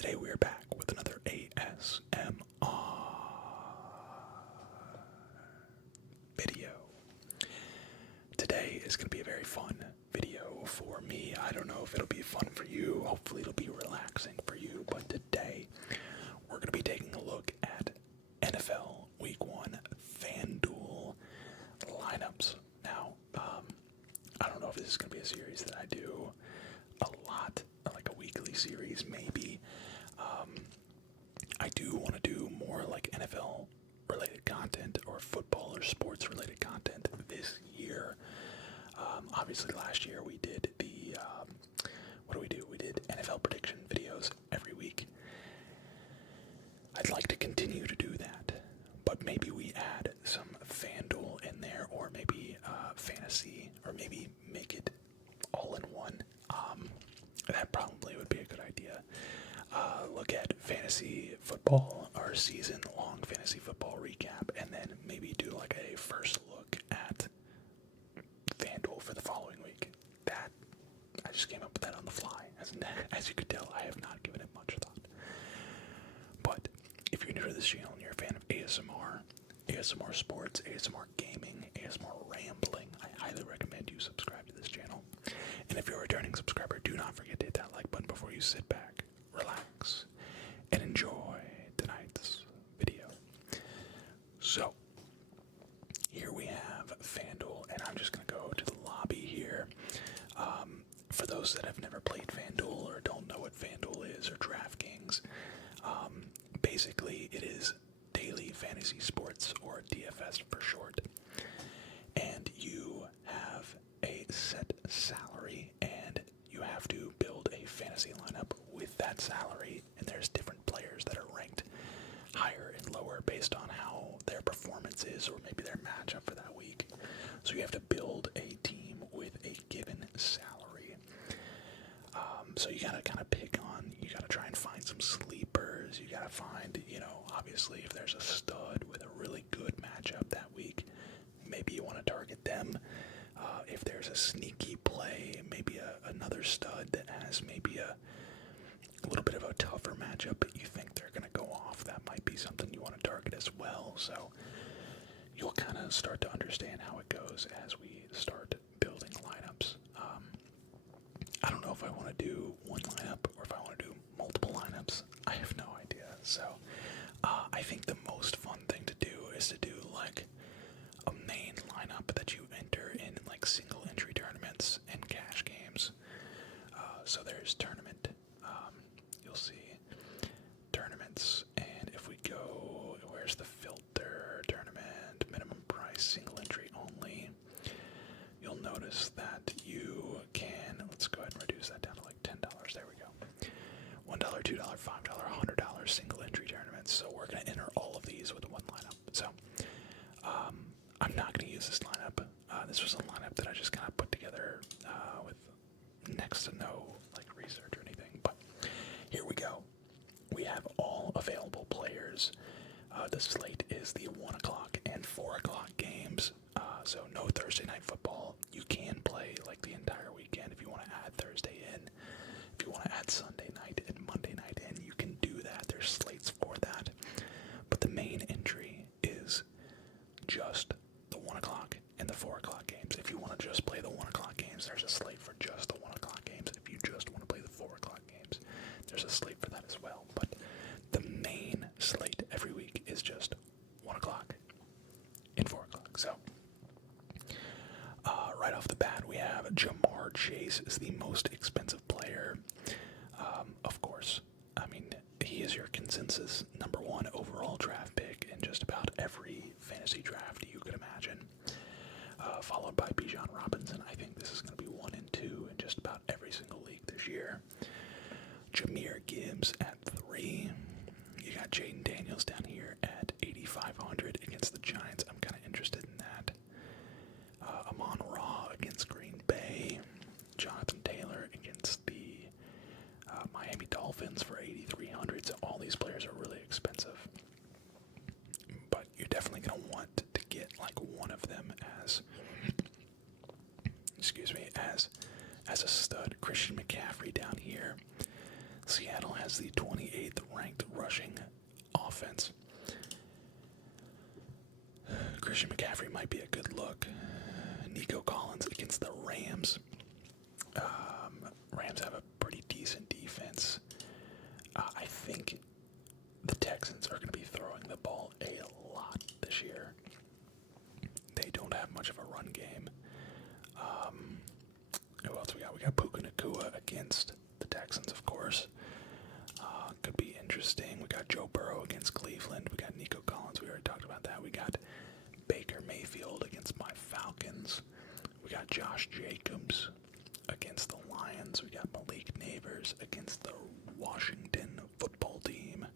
today we are back with another ASMR video. Today is going to be a very fun video for me. I don't know if it'll be fun for you. Hopefully it'll be relaxing for you. But today we're going to be taking a look at NFL Week 1 Fanduel lineups. Now, I don't know if this is going to be a series that I do a lot, like a weekly series maybe. I do want to do more like NFL related content or football or sports related content this year. Obviously last year we did the, what do? We did NFL prediction videos every week. I'd like to continue to do that, but maybe we add some FanDuel in there, or maybe fantasy, or maybe make it all in one. That probably would be a good idea. Look at fantasy football, our season-long fantasy football recap, and then maybe do like a first look at FanDuel for the following week. That, I just came up with that on the fly. As you could tell, I have not given it much thought. But if you're new to this channel and you're a fan of ASMR, ASMR sports, ASMR gaming, ASMR rambling, I highly recommend you subscribe to this channel. And if you're a returning subscriber, do not forget to hit that like button before you sit back, relax, and enjoy tonight's video. So, here we have FanDuel, and I'm just going to go to the lobby here. For those that have never played FanDuel or don't know what FanDuel is, or DraftKings, basically it is daily fantasy sports, or DFS for short. And you have a set salary, and you have to build a fantasy lineup with that salary, and there's different players that are ranked higher and lower based on how their performance is, or maybe their matchup for that week. So you have to build a team with a given salary. So you gotta kind of pick on, you gotta try and find some sleepers, you gotta find, obviously if there's a stud with a really good matchup that week, maybe you want to target them. If there's a sneaky play, maybe another stud that has maybe a little bit of a tougher matchup, but you think they're going to go off, that might be something you want to target as well. So you'll kind of start to understand how it goes as we start building lineups. I don't know if I want to do one lineup or if I want to do multiple lineups. I have no idea. So I think the most fun thing to do is to do like a main lineup that you enter in like single entry tournaments and cash games. So there's tournament, you'll see tournaments, and if we go, where's the filter? Tournament, minimum price, single entry only. You'll notice that you can, let's go ahead and reduce that down to like $10. There we go. $1, $2, $5, $100 single entry tournaments. So we're going to enter all of these with one lineup. So I'm not going to use this lineup. This was a lineup that I just kind of put together with next to no like research or anything. But here we go. We have all available players. The slate is the 1 o'clock and 4 o'clock games. So no Thursday night football. You can play like the entire weekend if you want to add Thursday in. If you want to add Sunday night and Monday night in, you can do that. There's slates for that. But the main entry is just the 1 o'clock and the 4 o'clock games. If you want to just play the 1 o'clock games, there's a slate for just the 1 o'clock games. If you just want to play the 4 o'clock games, there's a slate for that as well. But the main slate every week is just 1 o'clock and 4 o'clock. So, right off the bat, we have Jamar Chase is the most expensive player. Of course, I mean, he is your consensus number one overall draft pick in just about every fantasy draft you could imagine. Followed by Bijan Robinson. I think this is going to be 1 and 2 in just about every single league this year. Jahmyr Gibbs at 3. You got Jaden Daniels down here at 8,500 against the Giants. I'm kind of interested in that. Amon-Ra against Green Bay. Jonathan Taylor against the Miami Dolphins for 8,300. So all these players are really expensive. But you're definitely going to want to get like one of them as as a stud. Christian McCaffrey down here. Seattle has against the 28th ranked rushing offense. Christian McCaffrey might be a good look. Nico Collins against the Rams. Rams have a pretty decent defense. I think the Texans are going to be throwing the ball a lot this year. They don't have much of a run game. Who else we got? We got Puka Nacua against the Texans, of course. Could be interesting. We got Joe Burrow against Cleveland. We got Nico Collins. We already talked about that. We got Baker Mayfield against my Falcons. We got Josh Jacobs against the Lions. We got Malik Neighbors against the Washington football team.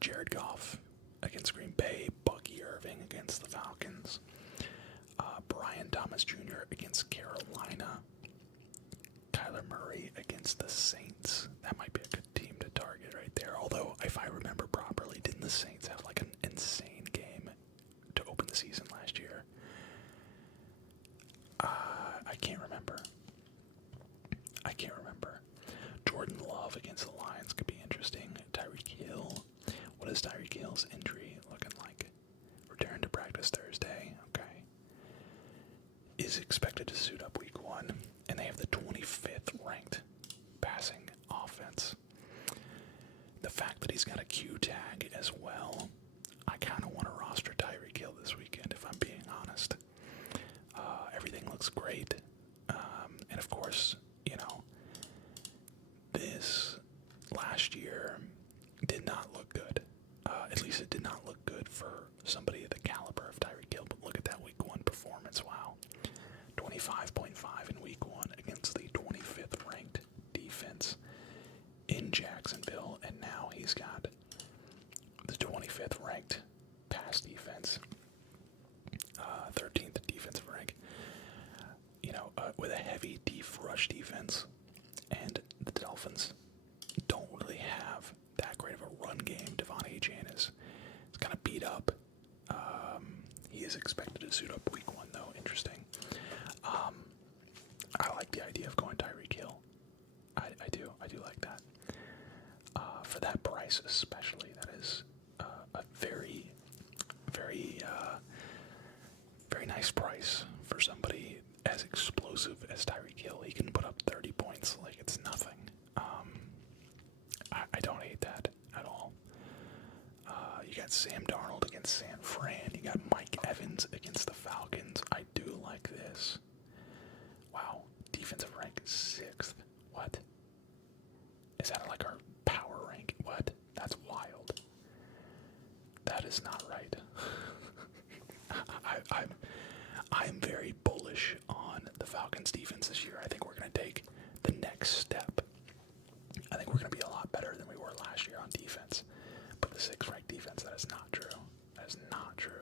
Jared Goff against Green Bay. Bucky Irving against the Falcons. Brian Thomas Jr. against Carolina. Kyler Murray against the Saints. That might be a good team to target right there. Although, if I remember properly, didn't the Saints have like an insane game to open the season last year? I can't remember. Jordan Love against the Lions could be interesting. Tyreek Hill. What is Tyreek Hill's injury looking like? Return to practice Thursday. Okay. Is expected to suit up week 1. And they have the 25th ranked passing offense. The fact that he's got a Q tag as well, I kind of want to roster Tyreek Hill this weekend, if I'm being honest. Everything looks great. And of course, this last year did not look good. At least it did not look good for somebody of the caliber of Tyreek Hill. But look at that week 1 performance. Wow. 25.5 in week 1 against the 25th ranked defense in Jacksonville. And now he's got the 25th ranked pass defense. 13th defensive rank. With a heavy deep rush defense. And the Dolphins don't really have that great of a run game. Devon Achane is kind of beat up. He is expected to suit up week 1, though. Interesting. I like the idea of going Tyreek Hill. I do like that. For that price especially, that is a very, very, very nice price for somebody as explosive as Tyreek Hill. He can put up 30 points like it's nothing. I don't hate that at all. You got Sam Darnold against San Fran. You got Mike Evans against the Falcons. I do like this. Wow. Defensive rank 6th. What? Is that like our power rank? What? That's wild. That is not right. I'm very bullish on the Falcons defense this year. I think we're going to take the next step. I think we're going to be a lot better than we were last year on defense. But the 6th ranked defense, that is not true. That is not true.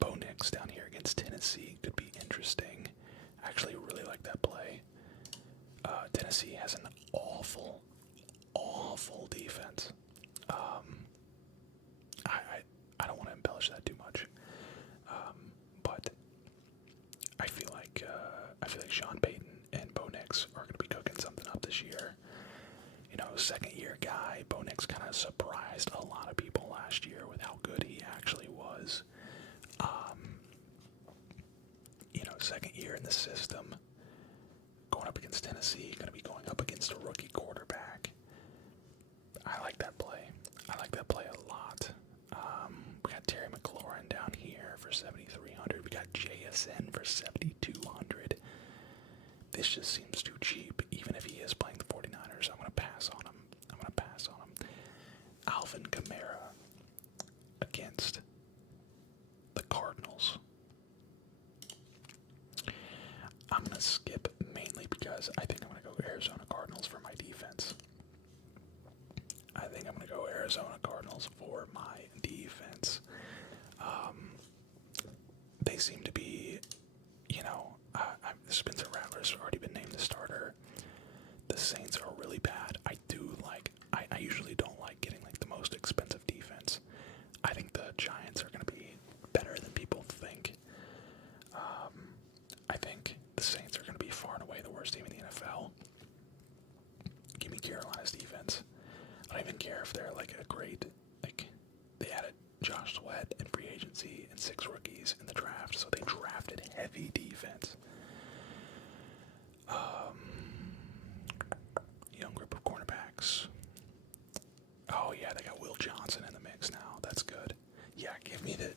Bo Nix down here against Tennessee could be interesting. I actually really like that play. Tennessee has an awful defense. I don't want to embellish that too much. But I feel like Sean Payton and Bo Nix are going to be cooking something up this year. Second year guy. Bo Nix kind of surprised a lot of people last year with how good he actually was. Second year in the system, going up against Tennessee, going to be going up against a rookie quarterback. I like that play. I like that play a lot. We got Terry McLaurin down here for 7,300. We got JSN for 7,200. This just seems too cheap. Even if he is playing the 49ers, I'm going to pass on him. Alvin Kamara against the Cardinals. I'm going to skip mainly because I think I'm going to go Arizona Cardinals for my defense. They seem to be, Spencer Rattler's already been named the starter. The Saints are really bad. I usually don't like getting the most expensive defense. I think the Giants are going to be better than people think. I think the Saints are going to be far and away the worst team in the NFL. Carolina's defense. I don't even care if they're like a great, like, they added Josh Sweat in free agency and 6 rookies in the draft, so they drafted heavy defense. Young group of cornerbacks. Oh yeah, they got Will Johnson in the mix now. That's good. Yeah, give me the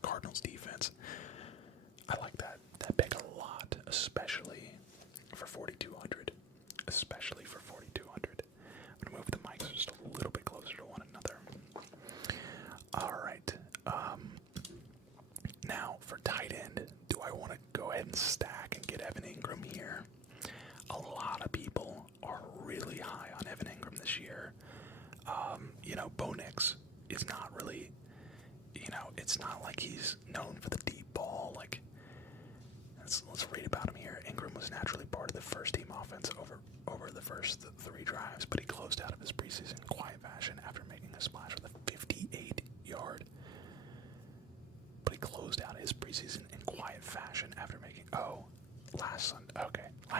Cardinals defense. I like that pick a lot, especially for 4,200. Especially for 4,200. I'm gonna move the mics just a little bit closer to one another. All right. Now for tight end, do I want to go ahead and stack and get Evan Ingram here? A lot of people are really high on Evan Ingram this year. Bo Nix is not really, it's not like he's known for the deep ball. Like, let's read about him here. Ingram was naturally part of the first team offense over the first 3 drives, but he closed out of his preseason in quiet fashion after making a splash with a 58-yard. But he closed out his preseason in quiet fashion after making, last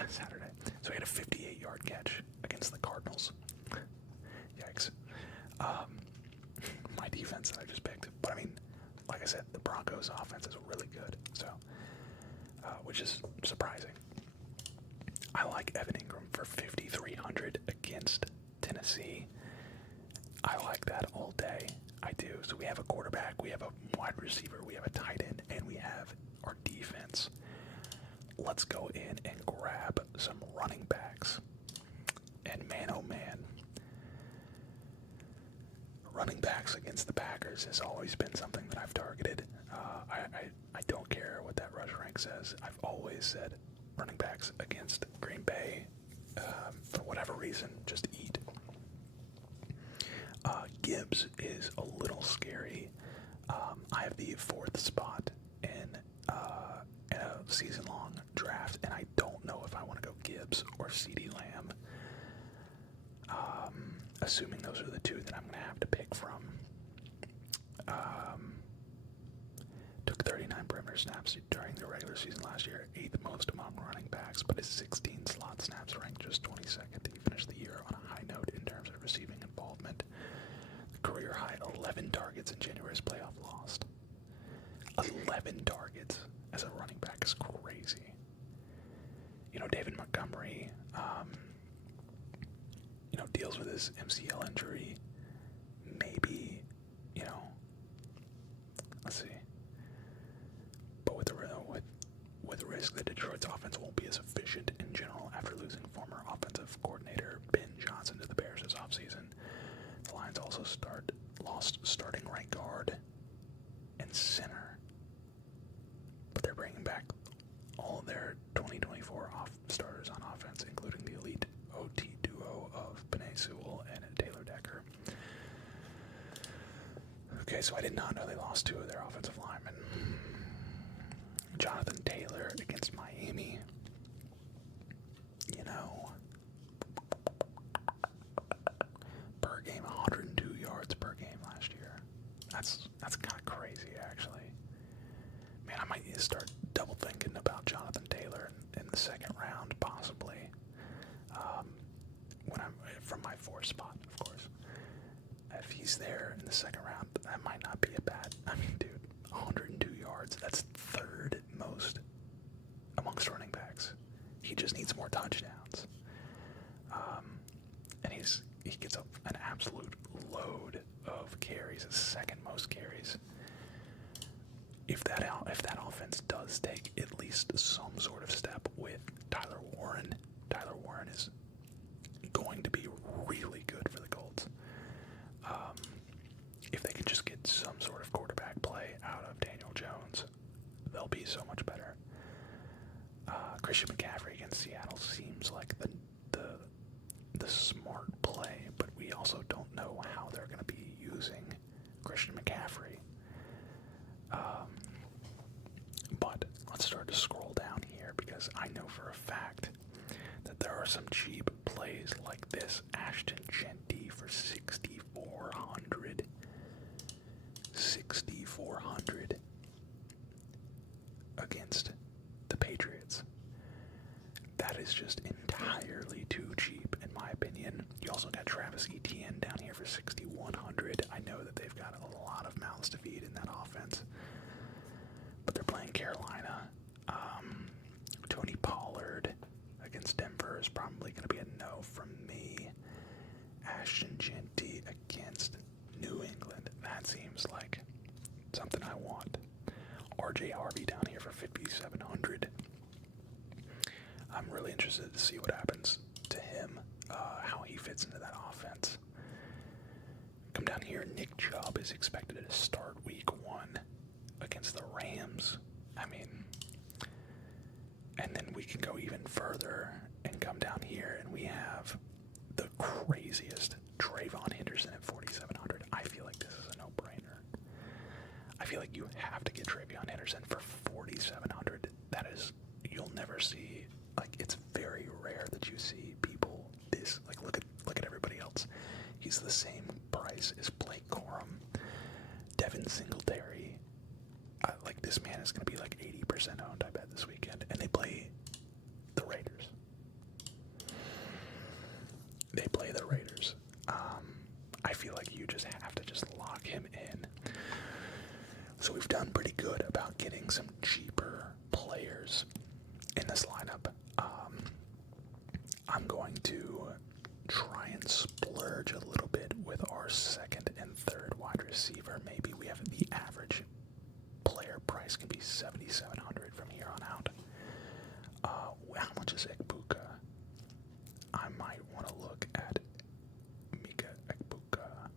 Saturday. So he had a 58-yard catch against the Cardinals. Yikes. My defense that I just picked. But I mean, like I said, the Broncos offense is really good. So, which is surprising. I like Evan Ingram for 5,300 against Tennessee. I like that all day. I do. So we have a quarterback, we have a wide receiver, we have a tight end, and we have our defense. Let's go in and grab some running backs. And man, oh man, running backs against the Packers has always been something that I've targeted. I don't care what that rush rank says. I've always said running backs against Green Bay, for whatever reason, just eat. Gibbs is a little scary. I have the 4th spot in a season-long draft, and I don't know if I want to go Gibbs or CeeDee Lamb. Assuming those are the 2 that I'm going to have to pick from. Took 39 perimeter snaps during the regular season last year, 8th most among running backs, but his 16 slot snaps ranked just 22nd. He finished the year on a high note in terms of receiving involvement. The career high 11 targets in January's playoff loss. 11 targets as a running back is crazy. David Montgomery, deals with his MCL injury. Maybe, let's see. But with the risk that Detroit's offense won't be as efficient in general after losing former offensive coordinator Ben Johnson to the Bears this offseason. The Lions also lost starting right guard and center. But they're bringing back all their 2024 starters on offense, including the elite OT duo of Penei Sewell and Taylor Decker. Okay, so I did not know they lost 2 of their offensive linemen. Jonathan Taylor against Miami. Per game, 102 yards per game last year. That's kind of crazy, actually. Man, I might need to start double thinking about Jonathan Taylor in the 2nd round, possibly. When I'm from my 4th spot, of course. If he's there in the 2nd round, that might not be a bad. I mean, dude, 102 yards. That's 3rd most amongst running backs. He just needs more touchdowns. And he gets up an absolute load of carries, his 2nd most carries. If that offense does take at least some sort of step with Tyler Warren is going to be really good for the Colts. If they can just get some sort of quarterback play out of Daniel Jones, they'll be so much better. Christian McCaffrey against Seattle seems like the smart play, but we also don't know how they're going to be using Christian McCaffrey. But let's start to scroll down here, because I know for a fact that there are some cheap plays like this. Ashton Genty for 6,400. 6,400 against the Patriots. That is just entirely too cheap, in my opinion. Denver is probably going to be a no from me. Ashton Genty against New England. That seems like something I want. RJ Harvey down here for 5,700. I'm really interested to see what happens to him, how he fits into that offense. Come down here, Nick Chubb is expected to start week 1 against the Rams. I mean, and then we can go even further and come down here and we have the craziest Trayvon Henderson at 4,700. I feel like this is a no-brainer. I feel like you have to get Trayvon Henderson for 4,700. That is, you'll never see, like, it's very rare that you see people this, like, look at everybody else. He's the same price as Blake Corum, Devin Singletary. Like, this man is going to be like 80% owned, I bet, this weekend. And they play the Raiders. I feel like you just have to just lock him in. So we've done pretty good about getting some cheaper players in this lineup. I'm going to try and splurge a little bit with our second and third wide receiver. Maybe we have the average player price can be 7,700 from here on out. How much is Ekbuka? I might want to look at Mika Ekbuka.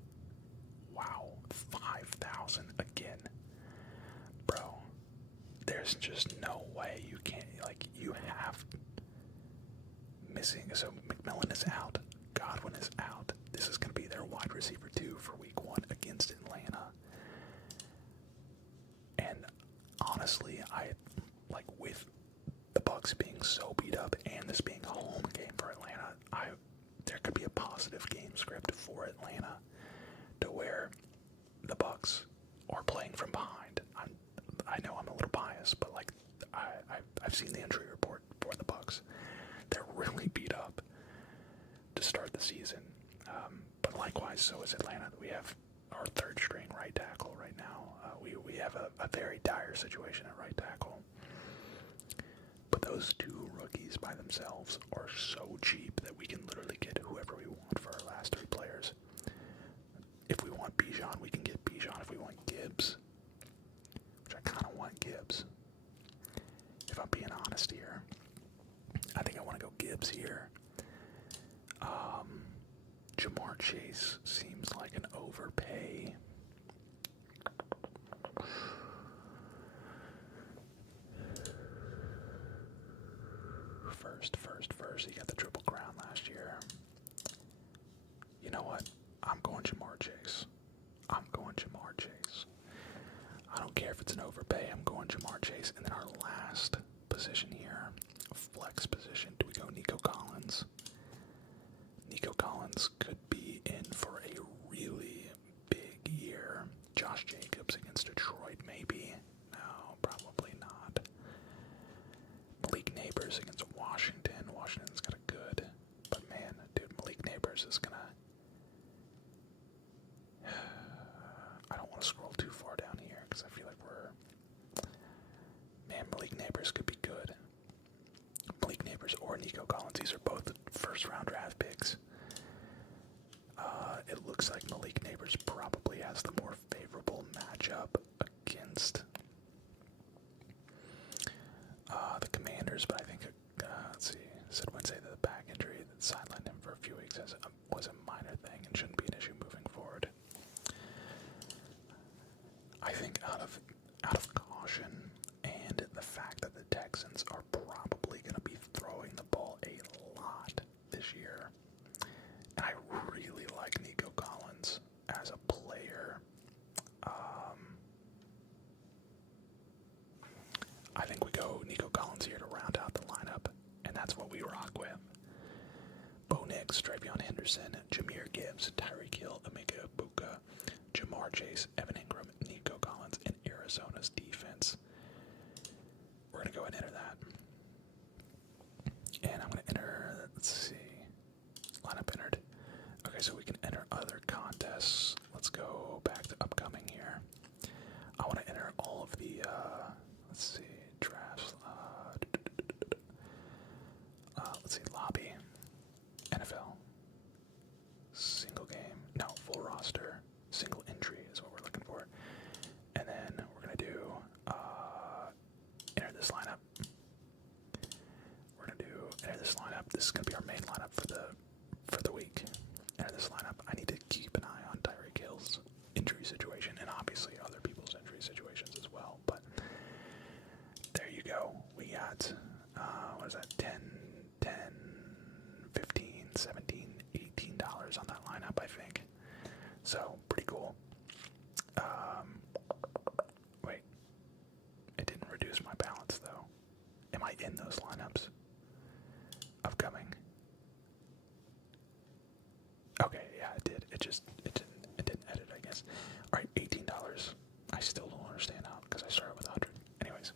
Wow, 5,000 again. Bro, there's just no way you can't, like, you have missing. So McMillan is out. Godwin is out. This is going to be their wide receiver 2 for week 1 against Atlanta. And honestly, with the Bucs being so beat up and this being a home game for Atlanta, there could be a positive game script for Atlanta to where the Bucs are playing from behind. I know I'm a little biased, but like I've seen the injury report for the Bucs. They're really beat up to start the season. But likewise, so is Atlanta. We have our third string right tackle right now. We have a very dire situation at right tackle. But those 2 rookies by themselves are so cheap that we can literally get whoever we want for our last 3 players. If we want Bijan, we can get Bijan. If we want Gibbs, which I kind of want Gibbs, if I'm being honest here, I think I want to go Gibbs here. Jamar Chase seems like an overpay. First. He got the Triple Crown last year. You know what? I'm going Jamar Chase. I don't care if it's an overpay. I'm going Jamar Chase. And then our last position here, flex position. Do we go Nico Collins? Nico Collins could be in for a really big year. Josh Jacobs against Detroit, maybe. No, probably not. Malik Neighbors against Washington. Washington's got a good, but man, dude, Malik Neighbors is gonna. I don't want to scroll too far down here because I feel like Malik Neighbors could be good. Malik Neighbors or Nico Collins. These are both first-round draft picks. It looks like Malik Neighbors probably has the more favorable matchup against the Commanders, but I think, let's see, said Wednesday that the back injury that sidelined him for a few weeks was a minor thing and shouldn't be an issue moving forward. I think out of caution and the fact that the Texans are probably going to be throwing the ball a lot this year, and I really like Nico Collins as a player. I think we go Nico Collins here to round out the lineup, and that's what we rock with. Bo Nix, Trayvon Henderson, Jahmyr Gibbs, Tyreek Hill, Emeka Egbuka, Jamar Chase, Evan Ingram, Nico Collins, and Arizona's defense. We're going to go ahead and enter that. And I'm going to enter, let's see, lineup entered. Okay, so we can enter other contests. Let's go back to upcoming here. I want to enter all of the, let's see, drafts. Let's see, lobby. So, pretty cool. Wait. It didn't reduce my balance, though. Am I in those lineups? Upcoming. Okay, yeah, it did. It didn't edit, I guess. Alright, $18. I still don't understand how, because I started with 100. Anyways.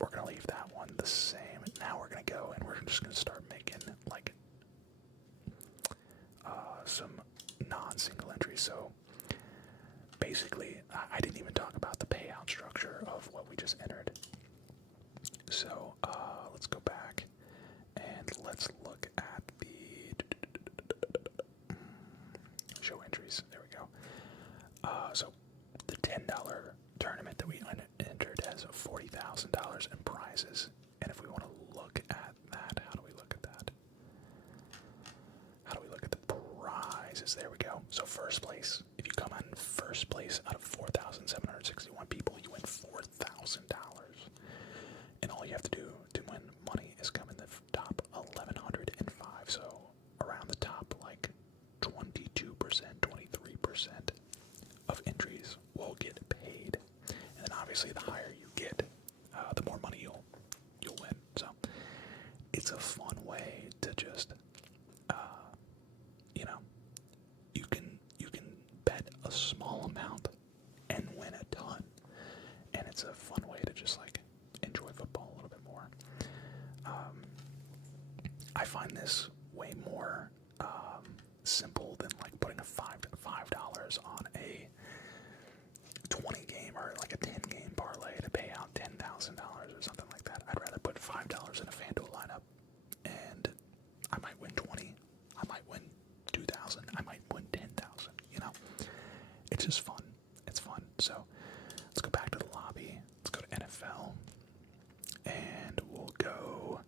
We're gonna leave that one the same. Now we're gonna go and we're just gonna start making, like, some non-single entries. So, basically, I didn't even talk about the payout structure of what we just entered. So, let's go back and let's look at the show entries. There we go. So, the $10 tournament that we entered has $40,000 in prizes. And if we want to look at that, how do we look at that? How do we look at the prizes? There we go. So, first place. If you come in first place out of 4,761 people, you win $4,000. And all you have to do to win money is come in the top 1,105. So around the top, like 22%, 23% of entries will get paid. And then obviously the higher you get, the more money you'll win. So it's a fun way to just, you can bet a small amount and win a ton. And it's a fun way to just like enjoy football a little bit more. I find this way more simple than like putting a $5 on a 20 game or like a 10 game parlay to pay out $10,000 or something like that. I'd rather put $5 in a Fanduel lineup and I might win 20, I might win 2,000, I might win 10,000, you know? It's just fun. It's fun. So let's go back to the lobby. Let's go to NFL. And we'll go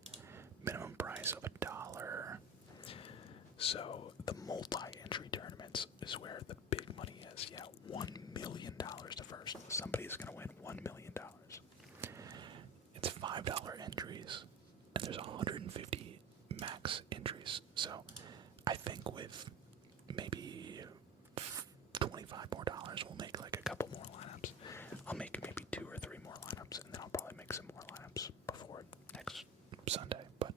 minimum price of $1. So the multi-entry tournaments is where the big money is. Yeah, $1 million to first. Somebody's going to win $1 million. It's $5 entries, and there's 150 max entries. So I think with maybe $25 more, we'll make like a couple more lineups. I'll make maybe 2 or 3 more lineups, and then I'll probably make some more lineups before next Sunday. But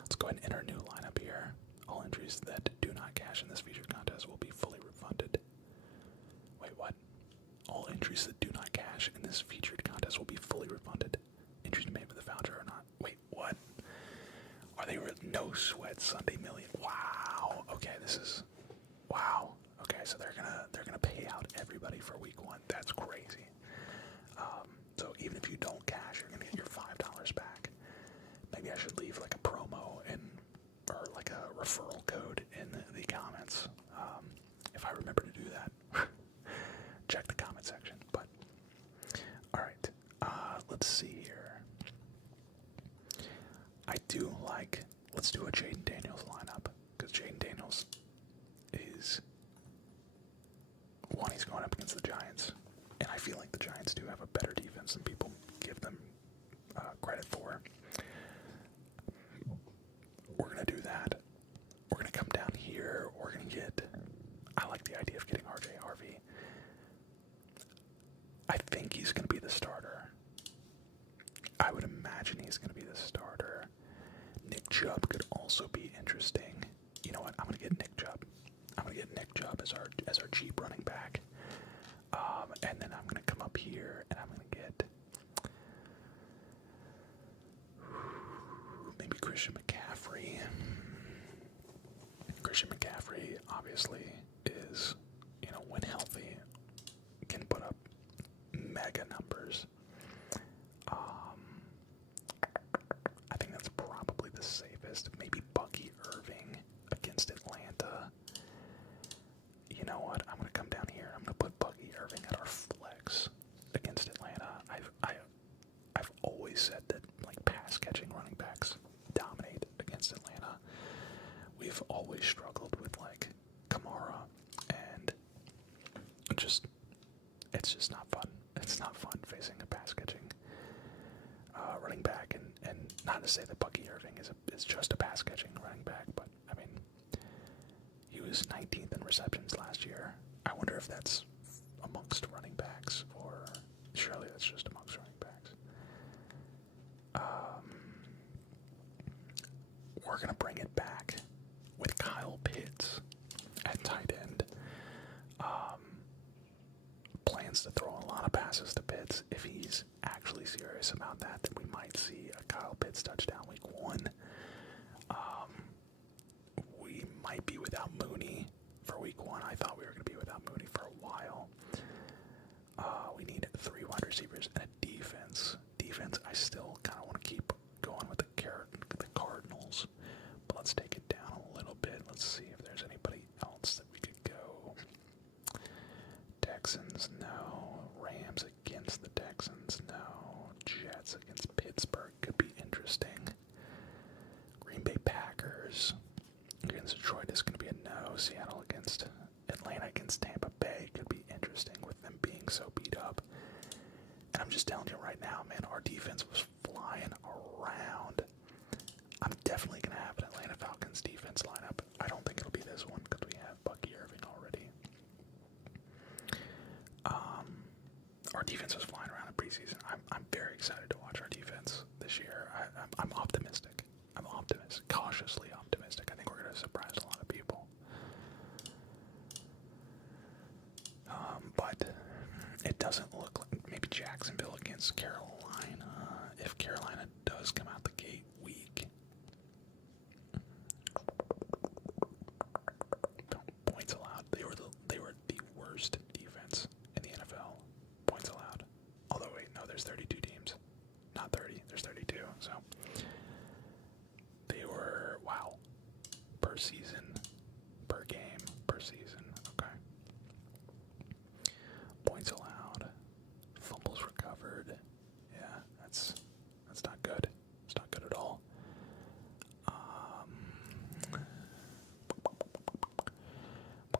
let's go ahead and enter a new lineup here. All entries that do not cash in this featured contest will be fully refunded. Wait, what? All entries that do not cash in this featured contest will be fully refunded. Entries made with the voucher or not. Wait, what? Are they no sweat Sunday million? Wow. Okay, this is wow. Okay, so they're gonna pay out everybody for week 1. That's crazy. So even if you don't cash, you're gonna get your $5 back. Maybe I should leave like a promo or like a referral code in the comments. If I remember to do that, check the comment section. But all right, let's see here. I do like. Let's do a Jaden Daniels lineup because Jaden Daniels is. One, he's going up against the Giants, and I feel like the Giants do have a better defense than people give them credit for. We're going to do that. We're going to come down here. We're going to get... I like the idea of getting RJ Harvey. I think he's going to be the starter. I would imagine he's going to be the starter. Nick Chubb could also be interesting. You know what? I'm going to get Nick Chubb. I'm going to get Nick Chubb as our cheap running back. And then I'm going to come up here and I'm going to get maybe Christian McCaffrey. Christian McCaffrey obviously is, when healthy, can put up mega numbers. I think that's probably the safest. Maybe Bucky Irving against Atlanta. You know what? I'm going to come down here. I'm going to put Bucky Irving at our flex against Atlanta. I've always said that like pass catching running backs dominate against Atlanta. We've always struggled with like Kamara, and it's just not fun. It's not fun facing a pass catching running back, and not to say that Bucky Irving is just a pass catching running back, but I mean he was receptions last year. I wonder if that's amongst running backs, or surely that's just amongst running backs. We're going to bring it back with Kyle Pitts at tight end. Plans to throw a lot of passes to Pitts. If he's actually serious about that, then we might see a Kyle Pitts touchdown week 1. We might be without Mooney for week 1. I thought we were going to be without Mooney for a while. We need 3 wide receivers and a defense. Defense, I still kind of want to keep going with the Cardinals, but let's take it down a little bit. Let's see if there's anybody else that we could go. Texans, no. Rams against the Texans, no. Jets against Pittsburgh could be interesting. Green Bay Packers against Detroit is going to be a no. Seattle against Atlanta against Tampa Bay could be interesting with them being so beat up. And I'm just telling you right now, man, our defense was flying around. I'm definitely going to have an Atlanta Falcons defense lineup. I don't think it'll be this one because we have Bucky Irving already. Our defense was flying around in preseason. I'm very excited to watch our defense this year. I'm optimistic. I'm optimistic, cautiously optimistic. I think we're going to surprise a lot of people. But it doesn't look like maybe Jacksonville against Carolina. If Carolina does come out the gate weak, points allowed. They were the worst defense in the NFL. Points allowed. Although wait, no, there's 32 teams. Not 30. There's 32. So they were per season, per game, per season. Okay. Points allowed. Fumbles recovered. Yeah, that's not good. It's not good at all.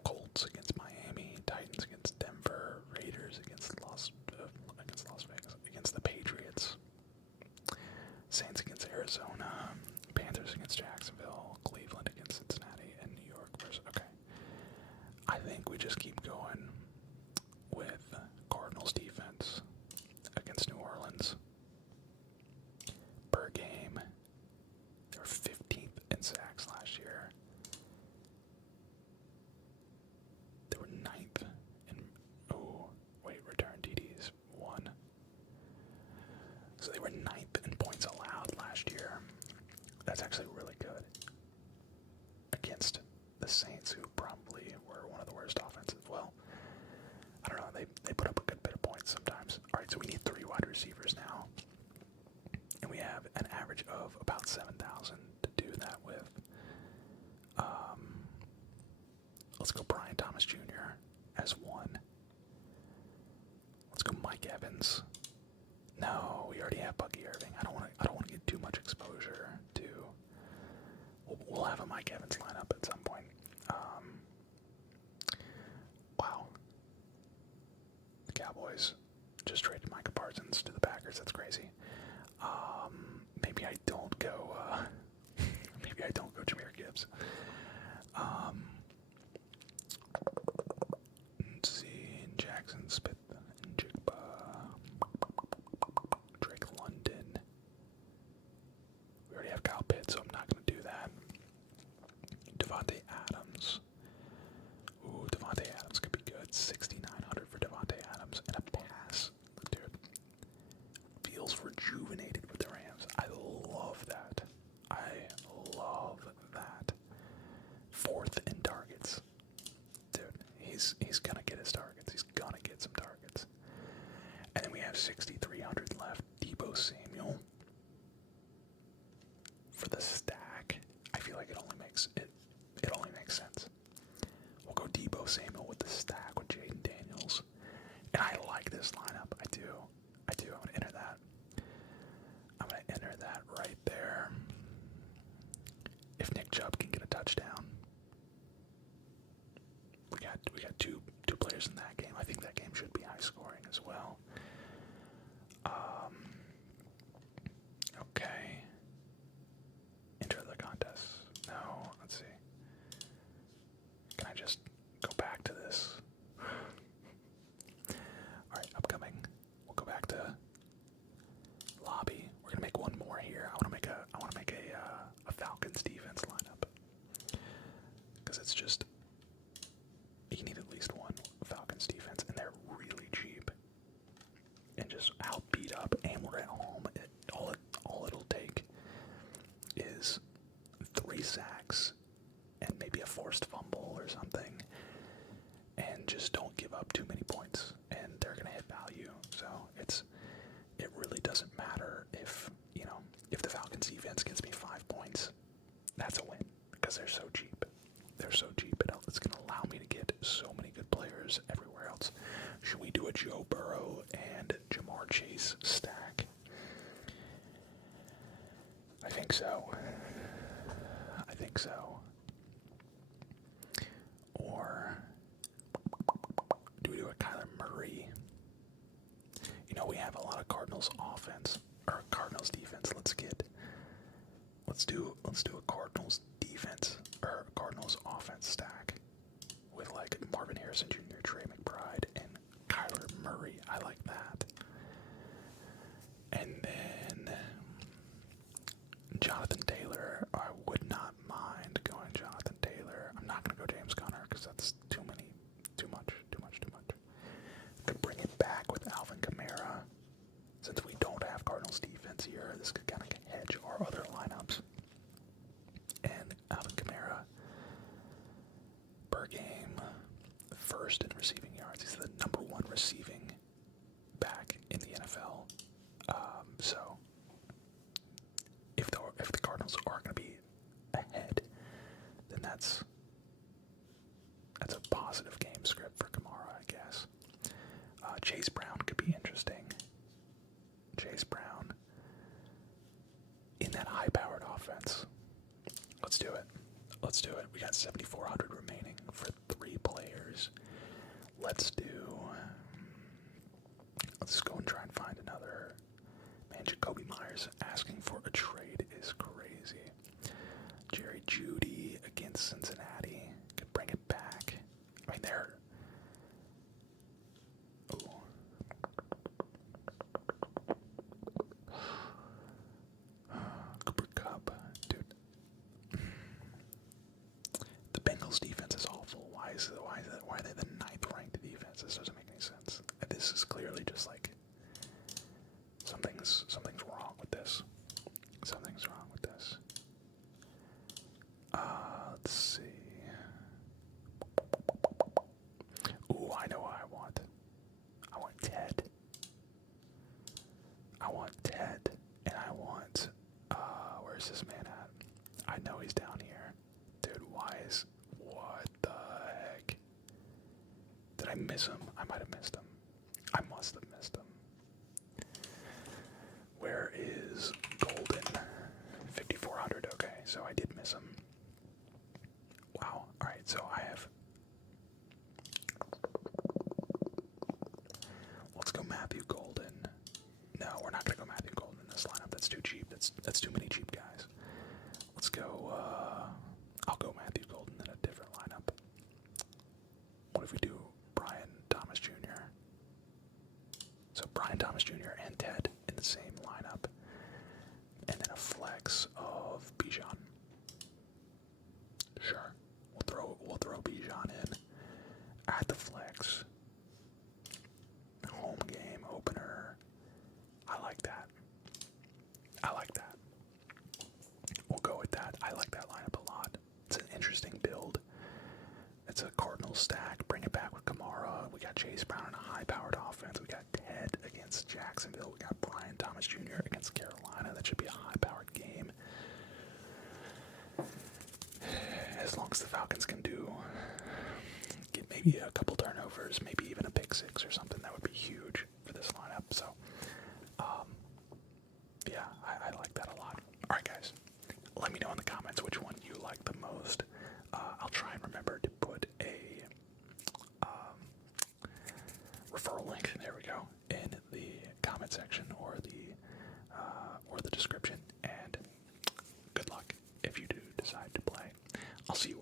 Colts against Miami, Titans against Denver, Raiders against Las Vegas, against the Patriots, Saints against Arizona, Panthers against Jacksonville, Cleveland against Cincinnati, and New York versus. Okay, I think we just keep going with Cardinals defense against New Orleans. Per game, they were 15th in sacks last year. They were 9th in, return TDs, 1. So they were 9th in points allowed last year. That's actually really good. Against the Saints, who probably were one of the worst offenses. Well, I don't know, they put up a good bit of points sometimes. Alright, so we need 3 wide receivers now. And we have an average of about 7,000 to do that with. Let's go Brian Thomas Jr. as 1. Let's go Mike Evans. No, we already have Bucky Irving. I don't want to get too much exposure to. We'll have a Mike Evans lineup at some point. Wow. The Cowboys just traded Micah Parsons to the Packers. That's crazy. Maybe I don't go. Maybe I don't go Jahmyr Gibbs. Let's see, Jackson Smith and Jigba, Drake London. We already have Kyle Pitts, so I'm not going to do that. Devontae Adams. Ooh, Devontae Adams could be good. 6,900 for Devontae Adams and a pass. Dude, feels rejuvenated with the Rams. I love that. I love that. 4th in targets. Dude, he's gonna get his targets. He's gonna get some targets. And then we have 6,300 left. Deebo Samuel. For the stack, I feel like it only makes sense. We'll go Deebo Samuel with the stack with Jaden Daniels. And I like this lineup. I do. I'm gonna enter that. I'm gonna enter that right there. If Nick Chubb can get a touchdown. We got two players in that game. I think that game should be high scoring as well. Okay. Enter the contest. No, let's see. Can I just go relax and maybe a forced fumble or something, and just don't give up too many points, and they're gonna hit value. So it really doesn't matter if if the Falcons defense gets me 5 points, that's a win because they're so cheap. They're so cheap. It's gonna allow me to get so many good players everywhere else. Should we do a Joe Burrow and Jamar Chase stack? I think so. Or do we do a Kyler Murray? We have a lot of Cardinals offense or Cardinals defense. Let's do a Cardinals defense or Cardinals offense stack with like Marvin Harrison Jr., Trey McBride, and Kyler Murray. I like that. And then Jonathan Taylor. I would not mind going Jonathan Taylor. I'm not gonna go James Conner because that's too much. Could bring it back with Alvin Kamara. Since we don't have Cardinals defense here, this could kind of hedge our other lineups. And Alvin Kamara, per game, first in receiving yards. He's the #1 receiving back in the NFL. So if the Cardinals are going to be ahead, then that's a positive game script for Kamara, I guess. Chase Brown could be interesting. Chase Brown in that high-powered offense. Let's do it. We got 7,400 remaining for 3 players. Let's go and try and find another. Man, Jacoby Myers asking for a trade is crazy. Jerry Jeudy against Cincinnati could bring it back. I mean, they're... Ooh. Cooper Kupp, dude. The Bengals defense is awful. Why are they the 9th ranked defense? This doesn't make any sense. This is clearly just like something's wrong with this. Something's wrong with this. Let's see. Ooh, I know what I want. I want Ted. And I want, where's this man at? I know he's down here. Dude, what the heck? Did I miss him? I might have missed him. I must have missed him. Where is Golden? 5,400, okay, so I did miss him. Wow, alright, so I have... Let's go Matthew Golden. No, we're not going to go Matthew Golden in this lineup. That's too cheap. That's too many cheap guys. Let's go, I'll go Matthew Golden in a different lineup. What if we do Brian Thomas Jr.? So Brian Thomas Jr. and Ted in the same lineup. And then a flex of Bijan. Sure. We'll throw Bijan in at the flex. Home game opener. I like that. We'll go with that. I like that lineup a lot. It's an interesting build. It's a Cardinals stack. Bring it back with Kamara. We got Chase Brown in a high-powered offense. We got Ted against Jacksonville. We got Brian Thomas Jr. against Carolina. That should be a high-powered game. As long as the Falcons can get maybe a couple turnovers, maybe even a pick six or something, that would be huge for this lineup. So, yeah, I like that a lot. All right, guys, let me know in the comments which one you like the most. I'll try and remember to put a referral link. There we go, in the comment section or the description. And good luck if you do decide to play. I'll see you